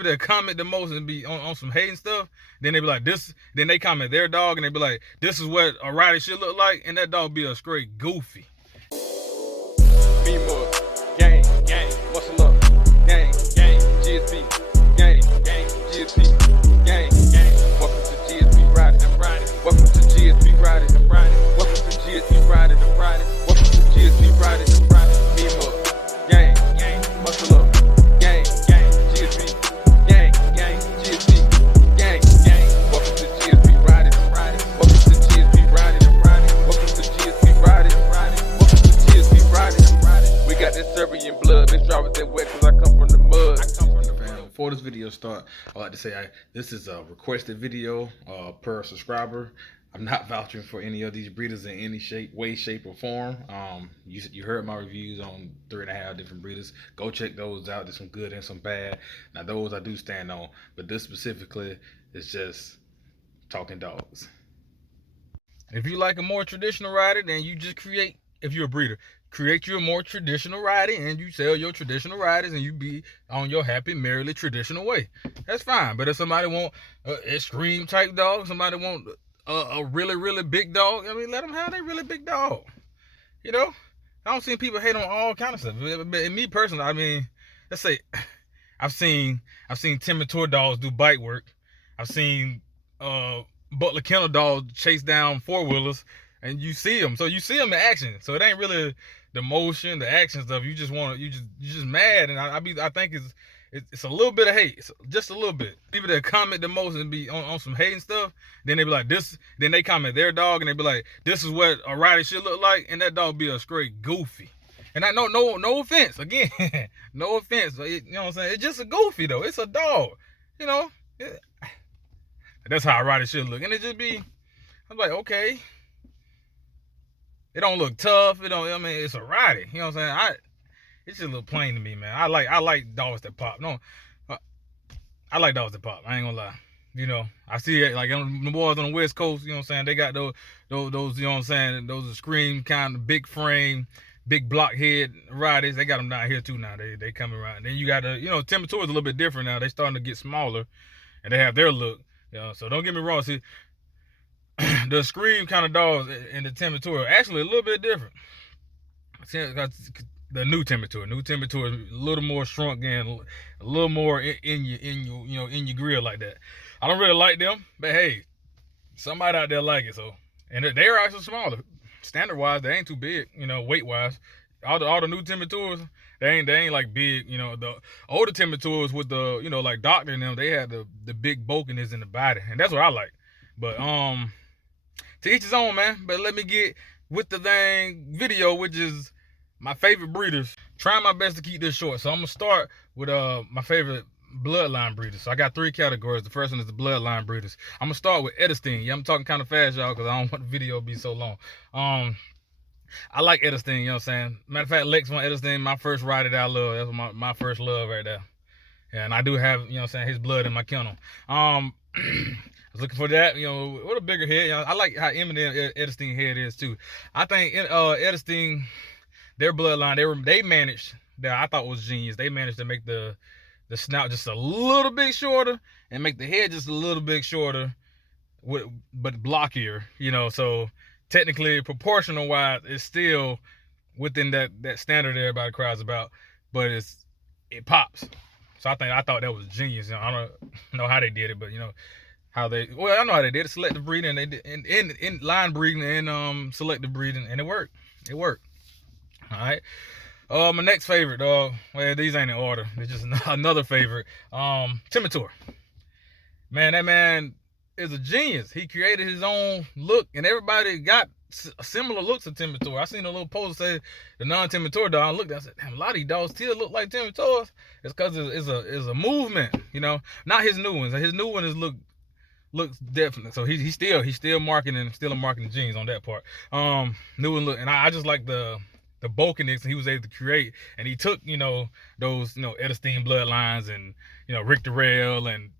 people that comment the most and be on some hating stuff, then they be like this. Then they comment their dog and they be like, this is what a Rottie should look like, and that dog be a straight goofy. Gang, gang, muscle up, gang, gang, GSP, gang, gang, GSP, gang, gang. Welcome to GSP Rotties, I'm Rotties. Welcome to GSP Rotties, I'm Rotties. Welcome to GSP Rotties, I'm Rotties. Welcome to GSP Rotties, I'm Rotties. Beam up, gang, gang, muscle up, gang, gang, GSP, gang, gang, GSP, gang, gang. Welcome to GSP Rotties, I'm Rotties. Welcome to GSP Rotties, I'm Rotties. Welcome to GSP Rotties, I'm Rotties. Welcome to GSP Rotties, I'm Rotties. We got that Serbian blood, this drivers that wet cause I come from the mud. Before this video start, I like to say this is a requested video per subscriber. I'm not vouching for any of these breeders in any way, shape, or form. You heard my reviews on 3.5 different breeders. Go check those out. There's some good and some bad. Now those I do stand on, but this specifically is just talking dogs. If you like a more traditional rider, then you just create. If you're a breeder, create you a more traditional rider and you sell your traditional riders and you be on your happy, merrily traditional way. That's fine. But if somebody want an extreme type dog, somebody want a really, really big dog, I mean, let them have their really big dog. You know, I don't see people hate on all kind of stuff. But in me personally, I mean, let's say I've seen Timit-Tor dogs do bite work. I've seen Butler kennel dogs chase down 4-wheelers. And you see them, so you see them in action. So it ain't really the motion, the action stuff. You just want to, you just mad, and I think it's a little bit of hate, it's just a little bit. People that comment the most and be on some hating stuff, then they be like this. Then they comment their dog and they be like, this is what a Rottie should look like, and that dog be a straight goofy. And I know no offense, again, no offense. You know what I'm saying? It's just a goofy though. It's a dog, you know. That's how a Rottie should look, and it just be. I'm like, okay. It don't look tough. It don't. I mean, it's a Rottie. You know what I'm saying? It's just a little plain to me, man. I like dogs that pop. No, I like dogs that pop. I ain't gonna lie. You know, I see it like the boys on the West Coast. You know what I'm saying? They got those. You know what I'm saying? Those scream kind of big frame, big block head Rotties. They got them down here too now. They coming around. Then you got you know, Timit-Tor is a little bit different now. They starting to get smaller, and they have their look. You know, so don't get me wrong. See. The scream kind of dogs in the Timit-Tor are actually a little bit different. The new Timit-Tor is a little more shrunk and a little more in your grill like that. I don't really like them, but hey, somebody out there like it. So, and they're actually smaller. Standard wise, they ain't too big. You know, weight wise, all the new Timit-Tors, they ain't like big. You know, the older Timit-Tors with the like Doctor and them, they had the big bulkiness in the body, and that's what I like. But to each his own, man. But let me get with the dang video, which is my favorite breeders. Trying my best to keep this short. So I'm gonna start with my favorite bloodline breeders. So I got 3 categories. The first one is the bloodline breeders. I'm gonna start with Edestein. Yeah, I'm talking kind of fast, y'all, because I don't want the video to be so long. I like Edestein, you know what I'm saying? Matter of fact, Lex won Edestein, my first Rottie that I love. That's my first love right there. And I do have, you know what I'm saying, his blood in my kennel. I was looking for that, you know, with a bigger head. You know, I like how Eminem Edestein head is too. I think Edestein, their bloodline, they managed that. I thought was genius. They managed to make the snout just a little bit shorter and make the head just a little bit shorter, but blockier. You know, so technically, proportional wise, it's still within that standard everybody cries about, but it pops. So I thought that was genius. You know, I don't know how they did it, but you know. I know how they did it, selective breeding, and they did in line breeding and selective breeding, and it worked. It worked. All right. My next favorite, well, these ain't in order. It's just another favorite. Timit-Tor. Man, that man is a genius. He created his own look, and everybody got similar looks to Timit-Tor. I seen a little post say the non-Timit-Tor dog. I looked, I said, damn, a lot of these dogs still look like Timit-Tors. It's because it's a movement, you know. Not his new ones. His new ones looks different. So he's still marketing, still a marketing genius on that part. New and look, and I just like the bulkiness he was able to create, and he took those Edestein bloodlines and Rick Darrell and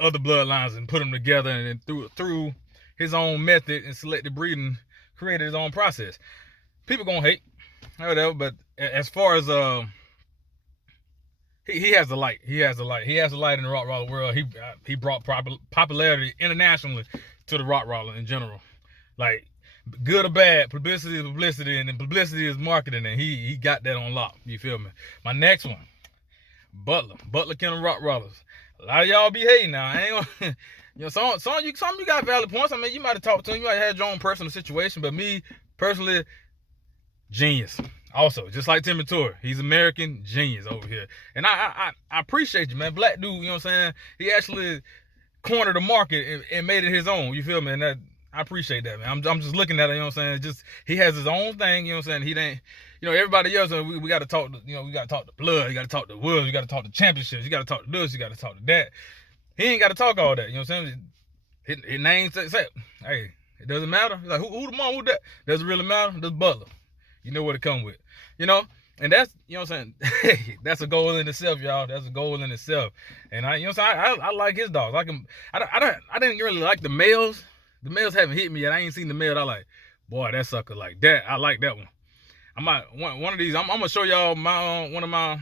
other bloodlines and put them together, and then through his own method and selective breeding created his own process. People gonna hate, whatever, but as far as he has the light. He has the light. He has the light in the Rottweiler world. He brought popularity internationally to the Rottweiler in general. Like, good or bad, publicity is publicity, and then publicity is marketing, and he got that on lock. You feel me? My next one, Butler Kennel Rottweilers. A lot of y'all be hating now. I ain't gonna, you know, some of you got valid points. I mean, you might have talked to him, you might have had your own personal situation, but me personally, genius. Also, just like Timit-Tor, he's American genius over here, and I appreciate you, man. Black dude, you know what I'm saying? He actually cornered the market and made it his own. You feel me? And that, I appreciate that, man. I'm just looking at it, you know what I'm saying? Just, he has his own thing, you know what I'm saying? He ain't, you know, everybody else, we got to talk, you know, we got to talk to Blood, you got to talk to Wolves, you got to talk to championships, you got to talk to this, you got to talk to that. He ain't got to talk all that, you know what I'm saying? His name say, hey, it doesn't matter. He's like, who the mom, who that? Doesn't really matter. That's Butler. You know what it come with, you know? And that's, you know what I'm saying? Hey, that's a goal in itself, y'all. That's a goal in itself. And I, you know what I'm saying? I like his dogs. I didn't really like the males. The males haven't hit me yet. I ain't seen the male. I like, boy, that sucker like that. I like that one. I might, one of these, I'm gonna show y'all my one of my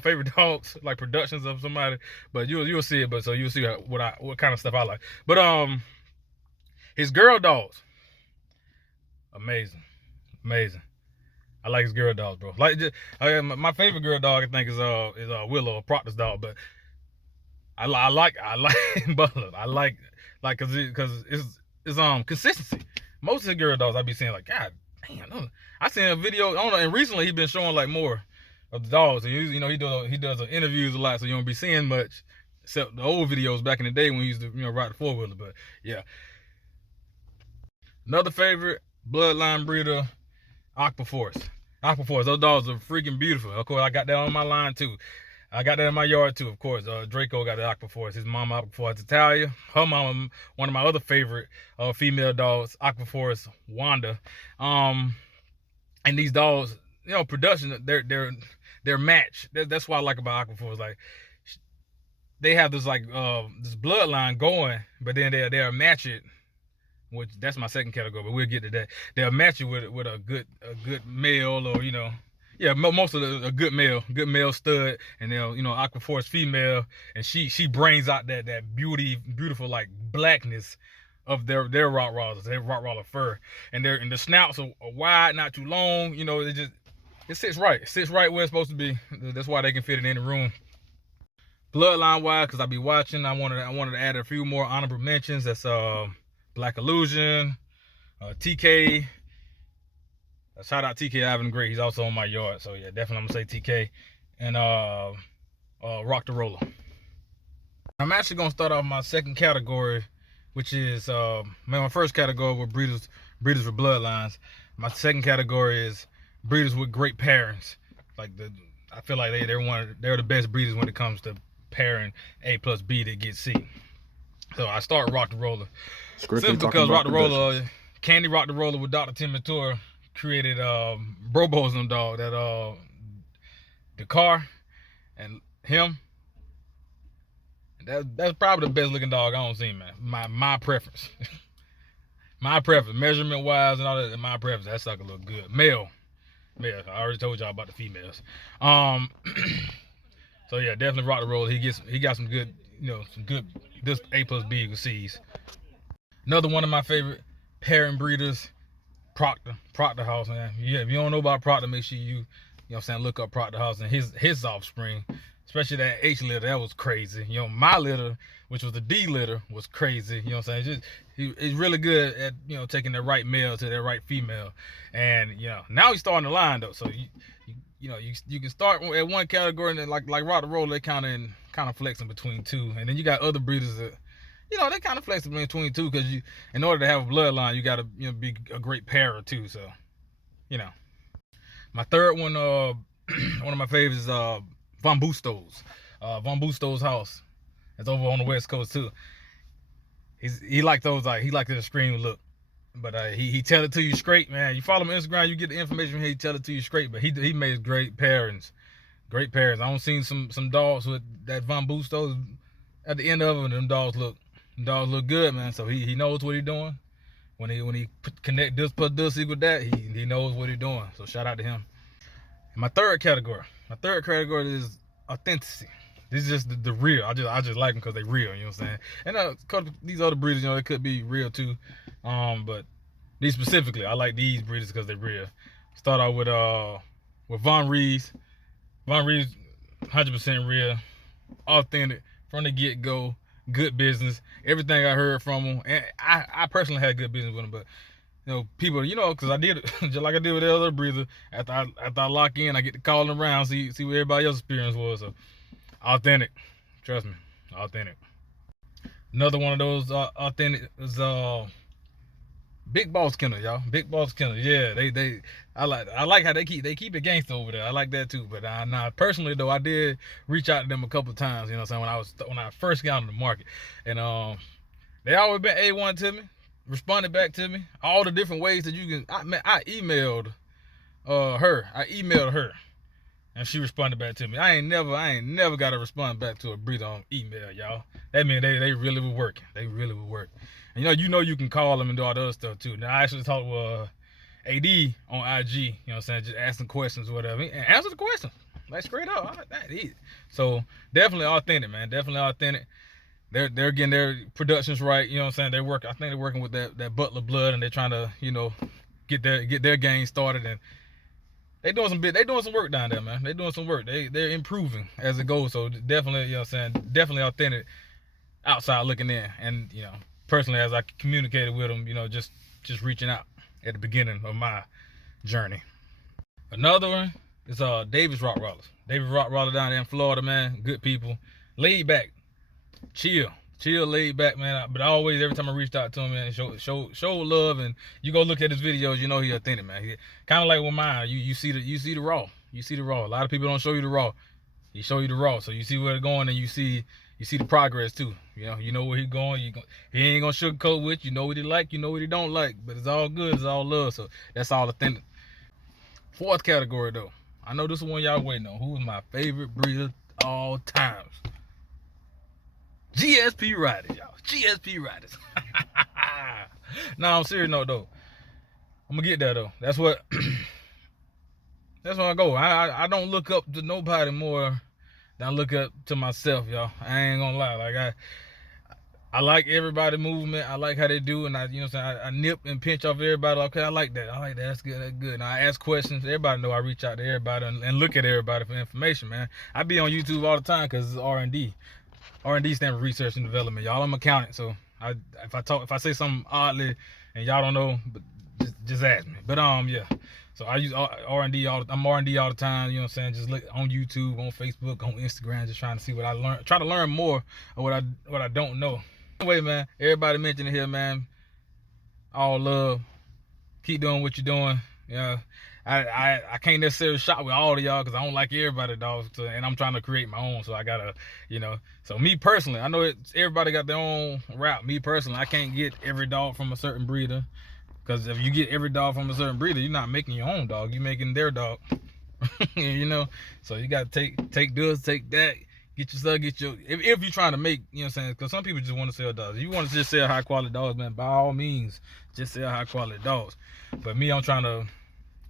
favorite dogs, like productions of somebody, but you'll see it. But so you'll see what kind of stuff I like. But his girl dogs, amazing. I like his girl dogs, bro. Like, my favorite girl dog, I think, is Willow, Proctor's dog. But I like Butler. I like cause it's consistency. Most of the girl dogs I be seeing, like, God damn. I seen a video, I don't know, and recently he been showing like more of the dogs. And you know, he does interviews a lot, so you don't be seeing much except the old videos back in the day when he used to, you know, ride the 4-wheeler. But yeah. Another favorite bloodline breeder, Aquaforce. Those dogs are freaking beautiful. Of course, I got that on my line too. I got that in my yard too, of course. Draco got the Aquaforce. His mama Aquaforce Italia. Her mama, one of my other favorite female dogs, Aquaforce Wanda. And these dogs, you know, production, they're matched. That's what I like about Aquaforce. Like, they have this like this bloodline going, but then they'll match it. Which, that's my second category, but we'll get to that. They'll match you with a good male, or, you know, yeah, most of a good male stud, and they'll, you know, Aquaforce female, and she brings out that beautiful like blackness of their Rottweilers, their Rottweiler fur, and the snouts are wide, not too long. You know, it sits right. It sits right where it's supposed to be. That's why they can fit it in the room. Bloodline wise, because I be watching, I wanted to add a few more honorable mentions. That's Black Illusion, TK. Shout out TK Ivan Great. He's also on my yard. So yeah, definitely I'm gonna say TK. And Rock the Roller. I'm actually gonna start off my second category, which is my first category with breeders with bloodlines. My second category is breeders with great pairings. Like, I feel like they're the best breeders when it comes to pairing A plus B to get C. So I start Rock the Roller. Simply because Rock the Roller, Candy Rock the Roller with Dr. Timit-Tor created Brobo's them dog, that the car, and him. That's probably the best looking dog I don't see, man. My preference. My preference, measurement wise and all that, my preference. That sucker look good. Male. I already told y'all about the females. So yeah, definitely Rock the Roller. He got some good, you know, this A plus B with C's. Another one of my favorite pairing breeders, Proctor House, man. Yeah, if you don't know about Proctor, make sure you know what I'm saying, look up Proctor House and his offspring, especially that H litter. That was crazy. You know, my litter, which was the D litter, was crazy. You know what I'm saying? He's really good at, you know, taking the right male to the right female. And, you know, now he's starting the line though. So you know, you can start at one category, and then like Rock the Roller, they kind of flexing between two. And then you got other breeders that, you know, they kind of flexible between two, because in order to have a bloodline, you got to, you know, be a great pairer too. So, you know, my third one, one of my favorites is Von Busto's. Von Busto's house. It's over on the West Coast too. He like those, like, he like the extreme look, but he tell it to you straight, man. You follow him on Instagram, you get the information from him, he tell it to you straight. But he makes great pairings. I don't seen some dogs with that Von Busto's at the end of them. Them dogs look good, man. So he knows what he's doing. When he connect this plus this equal that, he knows what he's doing. So shout out to him. And my third category is authenticity. This is just the real. I just like them because they real. You know what I'm saying? And these other breeders, you know, they could be real too. But these specifically, I like these breeders because they're real. Start out with Von Rees. Von Rees, 100% real, authentic from the get go. Good business. Everything I heard from them, and I personally had good business with them, but you know, people, you know, because I did it just like I did with the other breeder. After I lock in, I get to call them around, see what everybody else's experience was. So authentic, trust me, authentic. Another one of those authentic is Big Boss Kennel, y'all. Big Boss Kennel, yeah. I like how they keep it gangster over there. I like that too. But nah, personally though, I did reach out to them a couple times. You know what I'm saying, when I first got on the market, and they always been A1 to me. Responded back to me all the different ways that you can. I emailed her, and she responded back to me. I ain't never got a response back to a breeder on email, y'all. That means they really were working. They really were working. And you know you can call them and do all the other stuff too. Now I actually talked with AD on IG. You know what I'm saying, just asking questions or whatever, and answer the questions like straight up. I like that. So definitely authentic, man. Definitely authentic. They're getting their productions right, you know what I'm saying? I think they're working with that Butler blood, and they're trying to, you know, get their game started, and they doing some work down there, man. They doing some work. They're improving as it goes. So definitely, you know what I'm saying, definitely authentic outside looking in. And, you know, personally, as I communicated with them, you know, just reaching out at the beginning of my journey. Another one is Davis Rottweilers. Davis Rottweiler down there in Florida, man. Good people. Laid back. Chill, laid back, man. But always, every time I reached out to him, man, show love, and you go look at his videos, you know he authentic, man. He kind of like with mine. You see the raw. You see the raw. A lot of people don't show you the raw. He show you the raw, so you see where it's going, and you see the progress too. You know where he's going. He ain't gonna sugarcoat with you. You know what he like. You know what he don't like. But it's all good. It's all love. So that's all authentic. Fourth category though. I know this is one y'all waiting on. Who's my favorite breeder all times? GSP Rotties, y'all. GSP Rotties. Nah, I'm serious though. I'm gonna get there though. That's what I go. I don't look up to nobody more than I look up to myself, y'all. I ain't gonna lie. Like I like everybody movement. I like how they do, and you know what I'm saying, I nip and pinch off everybody. Okay, I like that. That's good. That's good. And I ask questions. Everybody know I reach out to everybody and look at everybody for information, man. I be on YouTube all the time because it's R&D. R&D stands for research and development, y'all. I'm an accountant, so if I say something oddly and y'all don't know, but just ask me. But yeah, so I use R&D I'm R&D all the time. You know what I'm saying? Just look on YouTube, on Facebook, on Instagram, just trying to see what I learn. Try to learn more of what I don't know. Anyway, man, everybody mentioned it here, man. All love. Keep doing what you're doing. Yeah. I can't necessarily shop with all of y'all because I don't like everybody, dog. So, and I'm trying to create my own, so I gotta, you know. So me personally, I know everybody got their own route. Me personally, I can't get every dog from a certain breeder, because if you get every dog from a certain breeder, you're not making your own dog. You're making their dog. You know. So you gotta take this, take that. Get your if you're trying to make, you know what I'm saying, because some people just want to sell dogs. If you want to just sell high quality dogs, man, by all means, just sell high quality dogs. But me, I'm trying to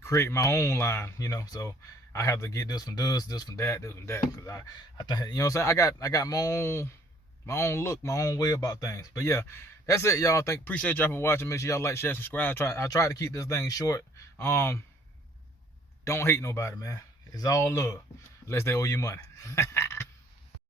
create my own line, you know, so I have to get this from this from that, because I think, you know what I'm saying, I got my own look, my own way about things. But yeah, that's it, y'all. Appreciate y'all for watching. Make sure y'all like, share, subscribe. I try to keep this thing short. Don't hate nobody, man. It's all love, unless they owe you money.